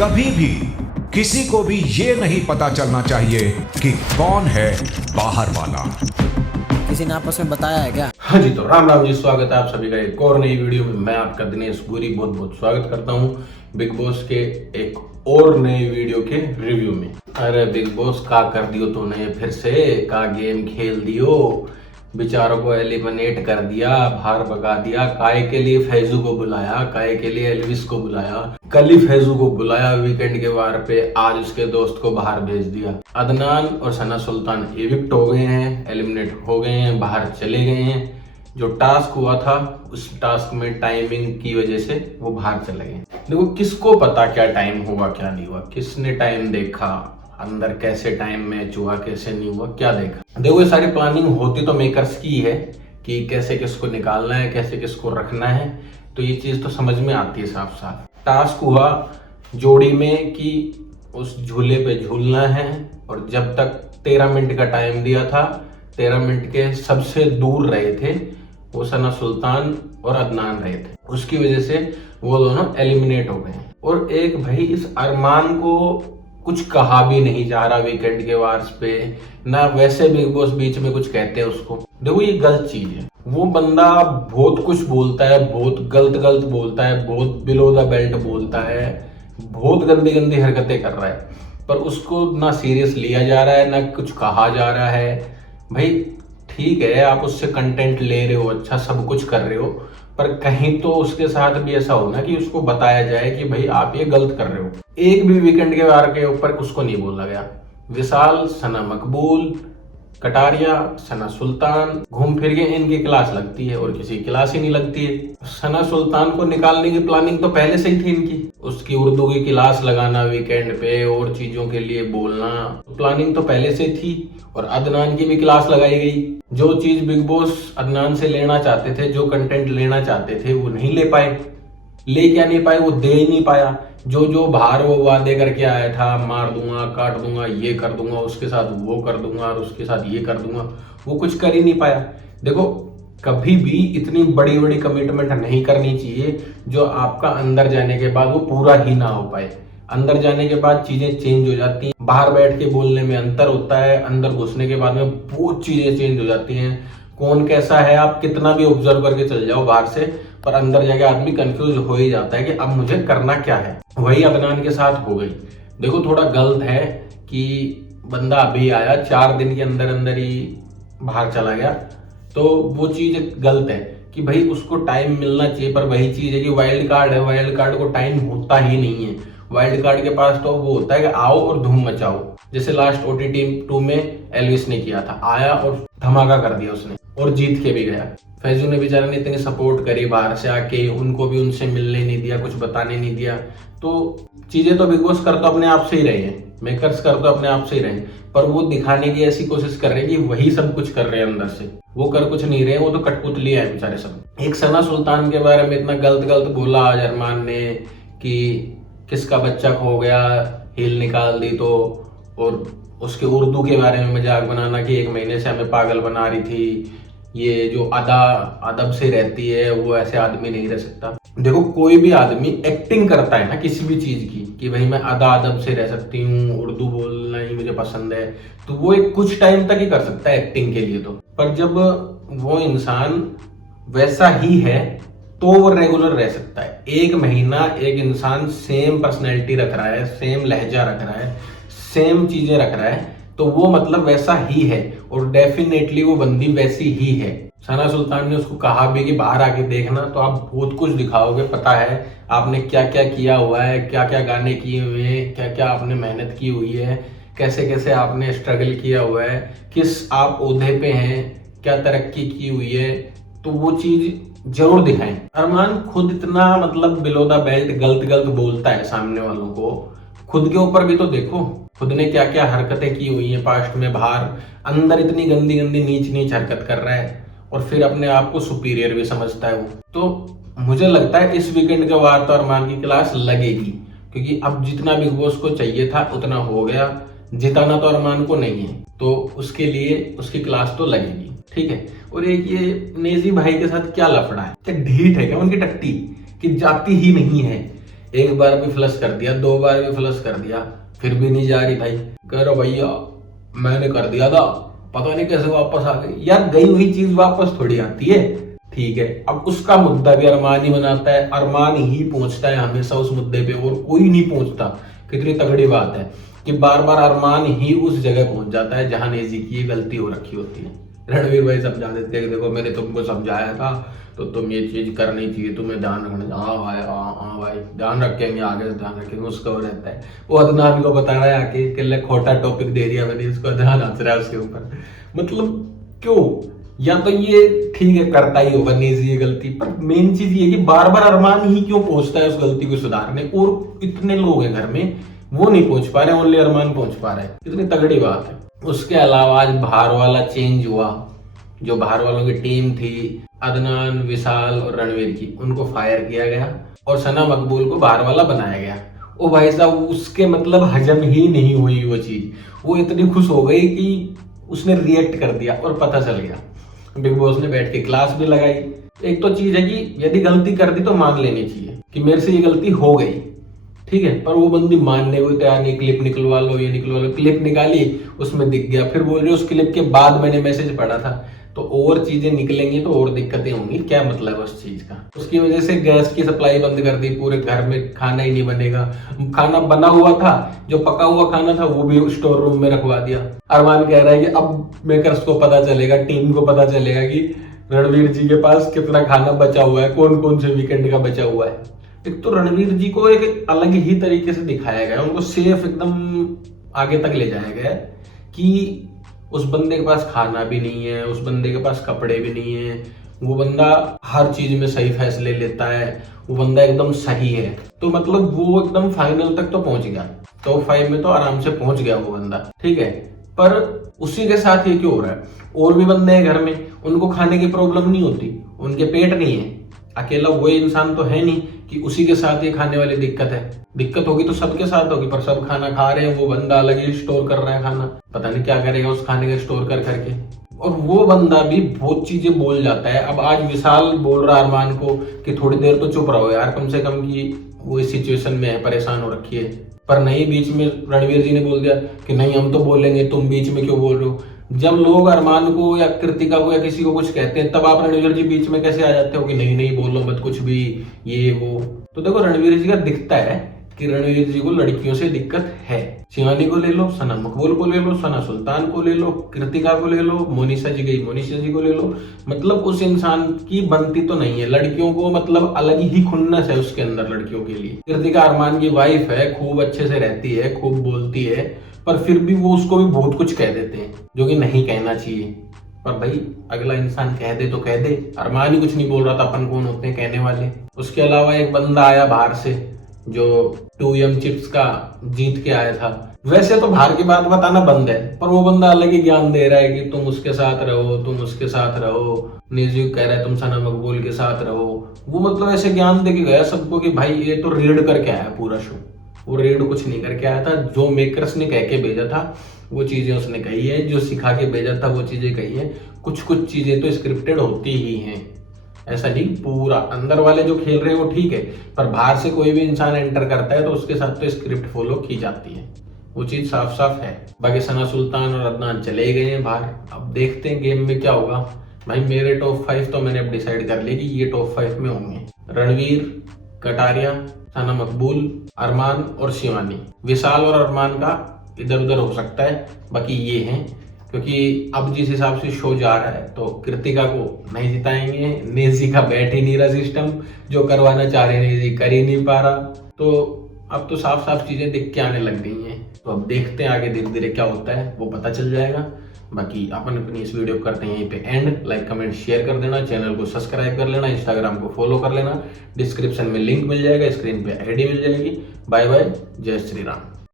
कभी भी किसी को भी ये नहीं पता चलना चाहिए कि कौन है बाहर वाला। किसी ने आपस में बताया है क्या? हाँ जी, तो राम राम जी, स्वागत है आप सभी का एक और नई वीडियो में। मैं आपका दिनेश गुरी बहुत बहुत स्वागत करता हूँ बिग बॉस के एक और नए वीडियो के रिव्यू में। अरे बिग बॉस का कर दियो तो नए फिर से का गेम खेल दियो, बेचारों को एलिमिनेट कर दिया, बाहर भगा दिया। काय के लिए फैजू को बुलाया, काय के लिए एल्विस को बुलाया, कल ही फैजू को बुलाया वीकेंड के वार पे, आज उसके दोस्त को बाहर भेज दिया। अदनान और सना सुल्तान एविक्ट हो गए हैं, एलिमिनेट हो गए हैं, बाहर चले गए हैं। जो टास्क हुआ था उस टास्क में टाइमिंग की वजह से वो बाहर चले गए। देखो, किसको पता क्या टाइम हुआ क्या नहीं हुआ, किसने टाइम देखा, अंदर कैसे टाइम मैच हुआ कैसे नहीं हुआ, क्या देखा। देखो, ये सारी प्लानिंग होती तो मेकर्स की है कि कैसे किसको निकालना है, कैसे किसको रखना है, तो ये चीज तो समझ में आती है साफ साफ। टास्क हुआ जोड़ी में कि उस झूले पे झूलना है, और जब तक 13 मिनट का टाइम दिया था, 13 मिनट के सबसे दूर रहे थे वो सना सुल्तान और अदनान रहे थे। उसकी वजह से वो दोनों एलिमिनेट हो गए। और एक भाई, इस अरमान को कुछ कहा भी नहीं जा रहा वीकेंड के वार्स पे, ना वैसे बिग बॉस बीच में कुछ कहते हैं उसको। देखो, ये गलत चीज है। वो बंदा बहुत कुछ बोलता है, बहुत गलत गलत बोलता है, बहुत बिलो द बेल्ट बोलता है, बहुत गंदी गंदी हरकतें कर रहा है, पर उसको ना सीरियस लिया जा रहा है, ना कुछ कहा जा रहा है। भाई ठीक है, आप उससे कंटेंट ले रहे हो, अच्छा सब कुछ कर रहे हो, पर कहीं तो उसके साथ भी ऐसा हो ना कि उसको बताया जाए कि भाई आप ये गलत कर रहे हो। एक भी वीकेंड के वार के ऊपर उसको नहीं बोला गया। विशाल, सना मकबूल, कटारिया, सना सुल्तान घूम फिर के इनकी क्लास लगती है और किसी क्लास ही नहीं लगती है। सना सुल्तान को निकालने की प्लानिंग तो पहले से ही थी इनकी, उसकी उर्दू की क्लास लगाना वीकेंड पे और चीजों के लिए बोलना, प्लानिंग तो पहले से थी। और अदनान की भी क्लास लगाई गई। जो चीज बिग बॉस अदनान से लेना चाहते थे, जो कंटेंट लेना चाहते थे, वो नहीं ले पाए। ले क्या नहीं पाए, वो दे ही नहीं पाया। जो जो बाहर वो वादे करके आया था, मार दूंगा, काट दूंगा, ये कर दूंगा, उसके साथ वो कर दूंगा और उसके साथ ये कर दूंगा, वो कुछ कर ही नहीं पाया। देखो, कभी भी इतनी बड़ी बड़ी कमिटमेंट नहीं करनी चाहिए जो आपका अंदर जाने के बाद वो पूरा ही ना हो पाए। अंदर जाने के बाद चीजें चेंज हो जाती हैं। बाहर बैठ के बोलने में अंतर होता है, अंदर घुसने के बाद में बहुत चीजें चेंज हो जाती हैं। कौन कैसा है आप कितना भी ऑब्जर्व करके चल जाओ बाहर से, पर अंदर जाके आदमी कंफ्यूज हो ही जाता है कि अब मुझे करना क्या है। वही अदनान के साथ हो गई। देखो, थोड़ा गलत है कि बंदा अभी आया, 4 दिन के अंदर अंदर ही बाहर चला गया, तो वो चीज गलत है कि भाई उसको टाइम मिलना चाहिए। पर वही चीज है कि वाइल्ड कार्ड है, वाइल्ड कार्ड को टाइम होता ही नहीं है। वाइल्ड कार्ड के पास तो वो होता है कि आओ और धूम मचाओ, जैसे लास्ट OTT 2 में एल्विस ने किया था, आया और धमाका कर दिया उसने और जीत के भी गया। फैजू ने बेचारा ने इतनी सपोर्ट करी बाहर से आके, उनको भी उनसे मिलने नहीं दिया, कुछ बताने नहीं दिया। तो चीजें तो बिग बॉस कर तो अपने आप से ही रहे हैं, मेकर्स कर तो अपने आप से ही रहे, पर वो दिखाने की ऐसी कोशिश कर रहे हैं कि वही सब कुछ कर रहे हैं अंदर से, वो कर कुछ नहीं रहे, वो तो कठपुतली है बेचारे सब। एक सना सुल्तान के बारे में इतना गलत गलत बोला आज अरमान ने कि किसका बच्चा खो गया, हील निकाल दी तो, और उसके उर्दू के बारे में मजाक बनाना कि 1 महीने से हमें पागल बना रही थी, ये जो अदब से रहती है वो ऐसे आदमी नहीं रह सकता। देखो, कोई भी आदमी एक्टिंग करता है ना किसी भी चीज की कि भाई मैं अदब से रह सकती हूँ, उर्दू बोलना ही मुझे पसंद है, तो वो एक कुछ टाइम तक ही कर सकता है एक्टिंग के लिए तो। पर जब वो इंसान वैसा ही है तो वो रेगुलर रह सकता है। 1 महीना एक इंसान सेम पर्सनैलिटी रख रहा है, सेम लहजा रख रहा है, सेम चीजें रख रहा है, तो वो मतलब वैसा ही है, और डेफिनेटली वो बंदी वैसी ही है। सना सुल्तान ने उसको कहा भी कि बाहर आके देखना तो आप बहुत कुछ दिखाओगे, पता है आपने क्या क्या किया हुआ है, क्या क्या गाने किए हुए हैं, क्या क्या आपने मेहनत की हुई है, कैसे कैसे आपने स्ट्रगल किया हुआ है, किस आप ओहदे पे हैं, क्या तरक्की की हुई है, तो वो चीज जरूर दिखाएं। अरमान खुद इतना मतलब बिलो द बेल्ट गलत गलत बोलता है सामने वालों को, खुद के ऊपर भी तो देखो, खुद ने क्या क्या हरकतें की हुई हैं पास्ट में, बाहर अंदर इतनी गंदी गंदी नीच नीच हरकत कर रहा है, और फिर अपने आप को सुपीरियर भी समझता है वो। तो मुझे लगता है इस वीकेंड के बाद तो अरमान की क्लास लगेगी, क्योंकि अब जितना बिग बॉस को चाहिए था उतना हो गया, जिताना तो अरमान को नहीं है, तो उसके लिए उसकी क्लास तो लगेगी, ठीक है। और एक ये नेजी भाई के साथ क्या लफड़ा है, क्या ढीठ है क्या उनकी टट्टी कि जाती ही नहीं है। एक बार भी फ्लश कर दिया, 2 बार भी फ्लश कर दिया, फिर भी नहीं जा रही भाई। कह रहा भैया मैंने कर दिया था, पता नहीं कैसे वापस आ गई। यार गई हुई चीज वापस थोड़ी आती है, ठीक है। अब उसका मुद्दा भी अरमान ही बनाता है, अरमान ही पहुंचता है हमेशा उस मुद्दे पे और कोई नहीं पहुंचता। कितनी तगड़ी बात है कि बार बार अरमान ही उस जगह पहुंच जाता है जहां नेजी की गलती हो रखी होती है। रणवीर भाई समझा देते हैं कि देखो मैंने तुमको समझाया था तो तुम ये चीज करनी चाहिए, तुम्हें ध्यान रखना। हाँ भाई ध्यान रखेंगे, आगे से ध्यान रखेंगे। उसका वो रहता है, वो अदनान को बता रहा है आके कि खोटा टॉपिक दे दिया मैंने इसको, ध्यान हंस रहा है उसके ऊपर। मतलब क्यों? या तो ये ठीक है करता ही होगा नेजी ये गलती, पर मेन चीज ये कि बार बार अरमान ही क्यों पहुंचता है उस गलती को सुधारने, और इतने लोग हैं घर में वो नहीं पहुंच पा रहे, ओनली अरमान पहुंच पा रहे हैं। कितनी तगड़ी बात है। उसके अलावा आज बाहर वाला चेंज हुआ, जो बाहर वालों की टीम थी अदनान, विशाल और रणवीर की, उनको फायर किया गया और सना मकबूल को बाहर वाला बनाया गया। ओ भाई साहब उसके मतलब हजम ही नहीं हुई वो चीज, वो इतनी खुश हो गई कि उसने रिएक्ट कर दिया और पता चल गया। बिग बॉस ने बैठ के क्लास भी लगाई। एक तो चीज है कि यदि गलती कर दी तो मान लेनी चाहिए कि मेरे से ये गलती हो गई, ठीक है, पर वो बंदी मानने को तैयार नहीं। क्लिप निकलवा लो, ये निकलवा लो, क्लिप निकाली उसमें दिख गया, फिर बोल रहे उस क्लिप के बाद मैंने मैसेज पढ़ा था। तो और चीजें निकलेंगी तो और दिक्कतें होंगी, क्या मतलब है उस चीज का। उसकी वजह से गैस की सप्लाई बंद कर दी, पूरे घर में खाना ही नहीं बनेगा। खाना बना हुआ था, जो पका हुआ खाना था वो भी स्टोर रूम में रखवा दिया। अरमान कह रहा है कि अब मेकर्स को पता चलेगा, टीम को पता चलेगा कि रणवीर जी के पास कितना खाना बचा हुआ है, कौन कौन से वीकेंड का बचा हुआ है। एक तो रणवीर जी को एक अलग ही तरीके से दिखाया गया, उनको सेफ एकदम आगे तक ले जाया गया कि उस बंदे के पास खाना भी नहीं है, उस बंदे के पास कपड़े भी नहीं है, वो बंदा हर चीज में सही फैसले लेता है, वो बंदा एकदम सही है। तो मतलब वो एकदम फाइनल तक तो पहुंच गया, टॉप 5 में तो आराम से पहुंच गया वो बंदा, ठीक है। पर उसी के साथ ये क्यों हो रहा है? और भी बंदे हैं घर में, उनको खाने की प्रॉब्लम नहीं होती, उनके पेट नहीं है। अकेला वो इंसान तो है नहीं कि उसी के साथ ये खाने वाली दिक्कत है। दिक्कत होगी तो सबके साथ होगी, पर सब खाना खा रहे हैं, वो बंदा अलग ही स्टोर कर रहा है खाना, पता नहीं क्या करेगा उस खाने का स्टोर कर करके। और वो बंदा भी बहुत चीजें बोल जाता है। अब आज विशाल बोल रहा अरमान को कि थोड़ी देर तो चुप रहो यार कम से कम, कि वो इस सिचुएशन में है, परेशान हो रखी है। पर नहीं, बीच में रणवीर जी ने बोल दिया कि नहीं हम तो बोलेंगे, तुम बीच में क्यों बोल रहे हो। जब लोग अरमान को या कृतिका को या किसी को कुछ कहते हैं तब आप रणवीर जी बीच में कैसे आ जाते हो कि नहीं नहीं बोलो मत कुछ भी, ये वो। तो देखो रणवीर जी का दिखता है कि रणवीर जी को लड़कियों से दिक्कत है। शिवानी को ले लो, सना मकबूल को ले लो, सना सुल्तान को ले लो, कृतिका को ले लो, मोनिशा जी गई मोनिशा जी को ले लो। मतलब उस इंसान की बनती तो नहीं है। लड़कियों को मतलब अलग ही खुन्नस है उसके अंदर लड़कियों के लिए। कृतिका अरमान की वाइफ है, खूब अच्छे से रहती है, खूब बोलती है, पर फिर भी वो उसको भी बहुत कुछ कह देते हैं जो कि नहीं कहना चाहिए। पर भाई अगला इंसान कह दे तो कह दे, अरमान ही कुछ नहीं बोल रहा था, अपन कौन होते हैं कहने वाले। उसके अलावा एक बंदा आया बाहर से जो 2M चिप्स का जीत के आया था। वैसे तो बाहर की बात बताना बंद है, पर वो बंदा अलग ही ज्ञान दे रहा है कि तुम उसके साथ रहो, तुम उसके साथ रहो। निजी कह रहा है तुम सना मकबूल के साथ रहो। वो मतलब ऐसे ज्ञान दे के गया सबको कि भाई ये तो रेड करके आया पूरा शो। वो रेड कुछ नहीं करके आया था, जो मेकर्स ने कह के भेजा था वो चीजें उसने कही है, जो सिखा के भेजा था वो चीजें कही है। कुछ कुछ चीजें तो स्क्रिप्टेड होती ही हैं, ऐसा नहीं पूरा। अंदर वाले जो खेल रहे हैं वो ठीक है, पर बाहर से कोई भी इंसान एंटर करता है तो उसके साथ तो स्क्रिप्ट फॉलो की जाती है, वो चीज साफ साफ है। बाकी सना सुल्तान और अदनान चले गए हैं बाहर, अब देखते हैं गेम में क्या होगा। भाई मेरे टॉप 5 तो मैंने अब डिसाइड कर लिया कि ये टॉप 5 में होंगे। रणवीर, कटारिया, सना मकबूल, अरमान और शिवानी। विशाल और अरमान का इधर उधर हो सकता है, बाकी ये हैं। क्योंकि अब जिस हिसाब से शो जा रहा है तो कृतिका को नहीं जिताएंगे। नेजी का बैठ ही नहीं रहा सिस्टम, जो करवाना चाह रहे नेजी कर ही नहीं पा रहा। तो अब तो साफ साफ चीजें दिख के आने लग गई हैं। तो अब देखते हैं आगे धीरे धीरे क्या होता है, वो पता चल जाएगा। बाकी अपन अपनी इस वीडियो करते हैं यहीं पे एंड। लाइक कमेंट शेयर कर देना, चैनल को सब्सक्राइब कर लेना, इंस्टाग्राम को फॉलो कर लेना, डिस्क्रिप्शन में लिंक मिल जाएगा, स्क्रीन पे आईडी मिल जाएगी। बाय बाय, जय श्री राम।